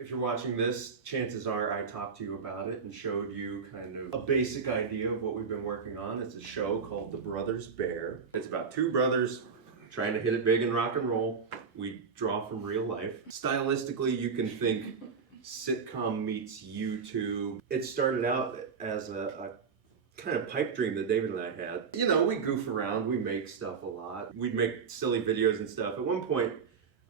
If you're watching this, chances are I talked to you about it and showed you kind of a basic idea of what we've been working on. It's a show called The Brothers Baer. It's about two brothers trying to hit it big in rock and roll. We draw from real life. Stylistically, you can think sitcom meets YouTube. It started out as a kind of pipe dream that David and I had. You know, we goof around, we make stuff a lot. We'd make silly videos and stuff. At one point,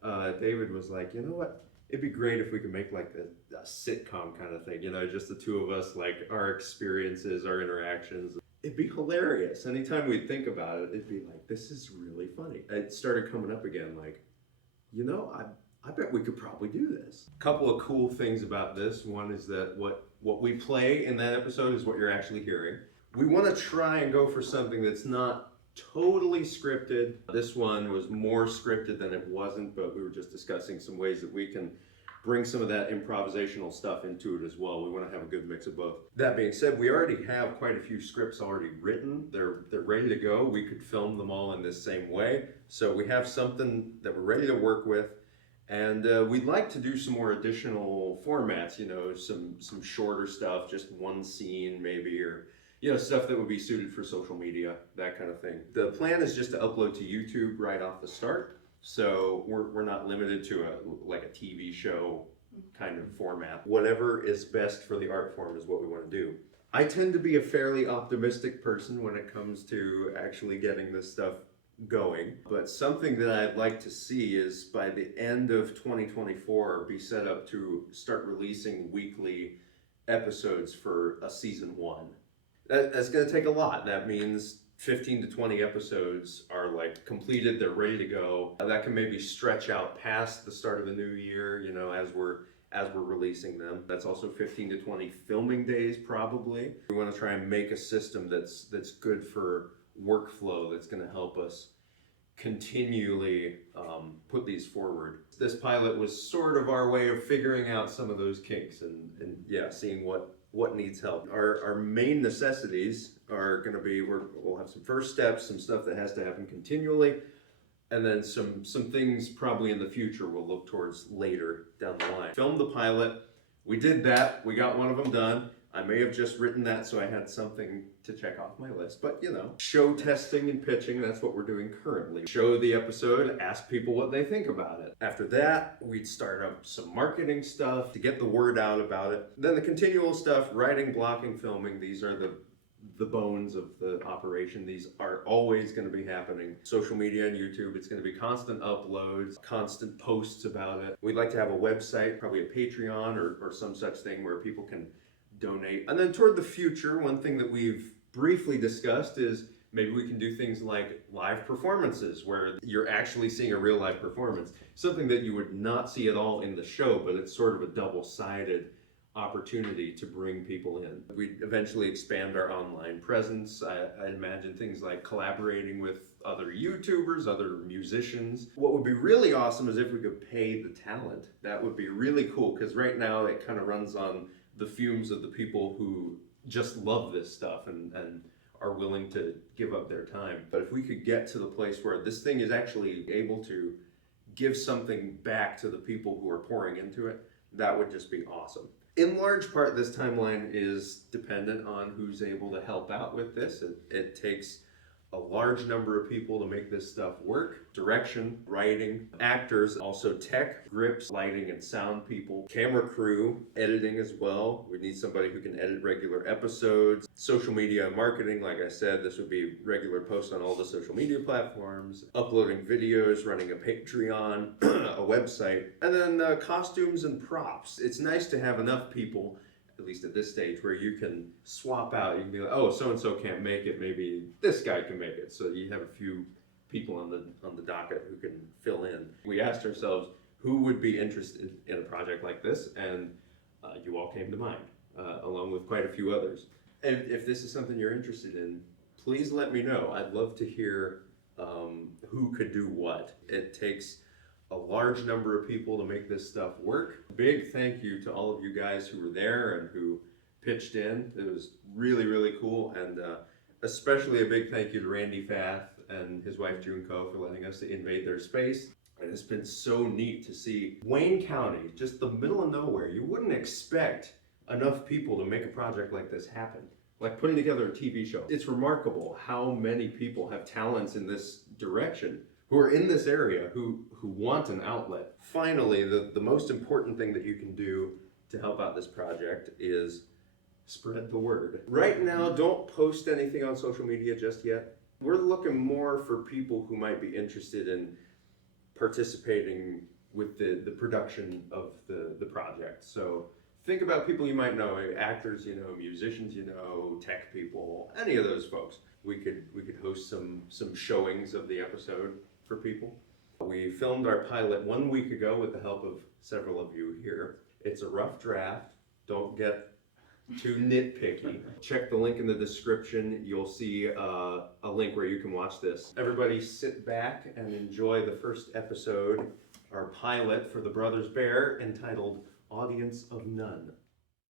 David was like, you know what? It'd be great if we could make like a sitcom kind of thing, you know, just the two of us, like our experiences, our interactions. It'd be hilarious. Anytime we'd think about it, it'd be like, this is really funny. It started coming up again, like, you know, I bet we could probably do this. A couple of cool things about this. One is that what we play in that episode is what you're actually hearing. We want to try and go for something that's not totally scripted. This one was more scripted than it wasn't, but we were just discussing some ways that we can bring some of that improvisational stuff into it as well. We want to have a good mix of both. That being said, we already have quite a few scripts already written. They're ready to go. We could film them all in this same way. So we have something that we're ready to work with. And we'd like to do some more additional formats, you know, some shorter stuff, just one scene maybe, or you know, stuff that would be suited for social media, that kind of thing. The plan is just to upload to YouTube right off the start. So we're not limited to a TV show kind of format. Whatever is best for the art form is what we want to do. I tend to be a fairly optimistic person when it comes to actually getting this stuff going. But something that I'd like to see is by the end of 2024, be set up to start releasing weekly episodes for a season 1. That's going to take a lot. That means 15 to 20 episodes are like completed, they're ready to go. That can maybe stretch out past the start of the new year, you know, as we're releasing them. That's also 15 to 20 filming days probably. We want to try and make a system that's good for workflow, that's going to help us continually put these forward. This pilot was sort of our way of figuring out some of those kinks and yeah, seeing what needs help. Our main necessities are going to be, we'll have some first steps, some stuff that has to happen continually, and then some things probably in the future we'll look towards later down the line. Filmed the pilot, we did that, we got one of them done. I may have just written that so I had something to check off my list, but you know, show testing and pitching, that's what we're doing currently. Show the episode, ask people what they think about it. After that, we'd start up some marketing stuff to get the word out about it. Then the continual stuff, writing, blocking, filming, these are the bones of the operation. These are always going to be happening. Social media and YouTube, it's going to be constant uploads, constant posts about it. We'd like to have a website, probably a Patreon or some such thing where people can donate. And then toward the future, one thing that we've briefly discussed is maybe we can do things like live performances where you're actually seeing a real live performance. Something that you would not see at all in the show, but it's sort of a double-sided opportunity to bring people in. We eventually expand our online presence. I imagine things like collaborating with other YouTubers, other musicians. What would be really awesome is if we could pay the talent. That would be really cool, because right now it kind of runs on the fumes of the people who just love this stuff and are willing to give up their time. But if we could get to the place where this thing is actually able to give something back to the people who are pouring into it, that would just be awesome. In large part, this timeline is dependent on who's able to help out with this. It takes a large number of people to make this stuff work. Direction, writing, actors, also tech, grips, lighting and sound people, camera crew, editing as well. We need somebody who can edit regular episodes. Social media and marketing, like I said, this would be regular posts on all the social media platforms, uploading videos, running a Patreon, a website, and then costumes and props. It's nice to have enough people, at least at this stage, where you can swap out. You can be like, oh, so-and-so can't make it, maybe this guy can make it. So you have a few people on the docket who can fill in. We asked ourselves who would be interested in a project like this, and you all came to mind, along with quite a few others. And if this is something you're interested in, please let me know. I'd love to hear who could do what. It takes a large number of people to make this stuff work. Big thank you to all of you guys who were there and who pitched in. It was really, really cool. And especially a big thank you to Randy Fath and his wife Junko for letting us invade their space. And it's been so neat to see Wayne County, just the middle of nowhere. You wouldn't expect enough people to make a project like this happen. Like putting together a TV show. It's remarkable how many people have talents in this direction who are in this area who want an outlet. Finally, the most important thing that you can do to help out this project is spread the word. Right now, don't post anything on social media just yet. We're looking more for people who might be interested in participating with the production of the project. So think about people you might know, actors you know, musicians you know, tech people, any of those folks. We could host some showings of the episode for people. We filmed our pilot 1 week ago with the help of several of you here. It's a rough draft. Don't get too nitpicky. Check the link in the description. You'll see a link where you can watch this. Everybody sit back and enjoy the first episode, our pilot for the Brothers Baer, entitled Audience of None.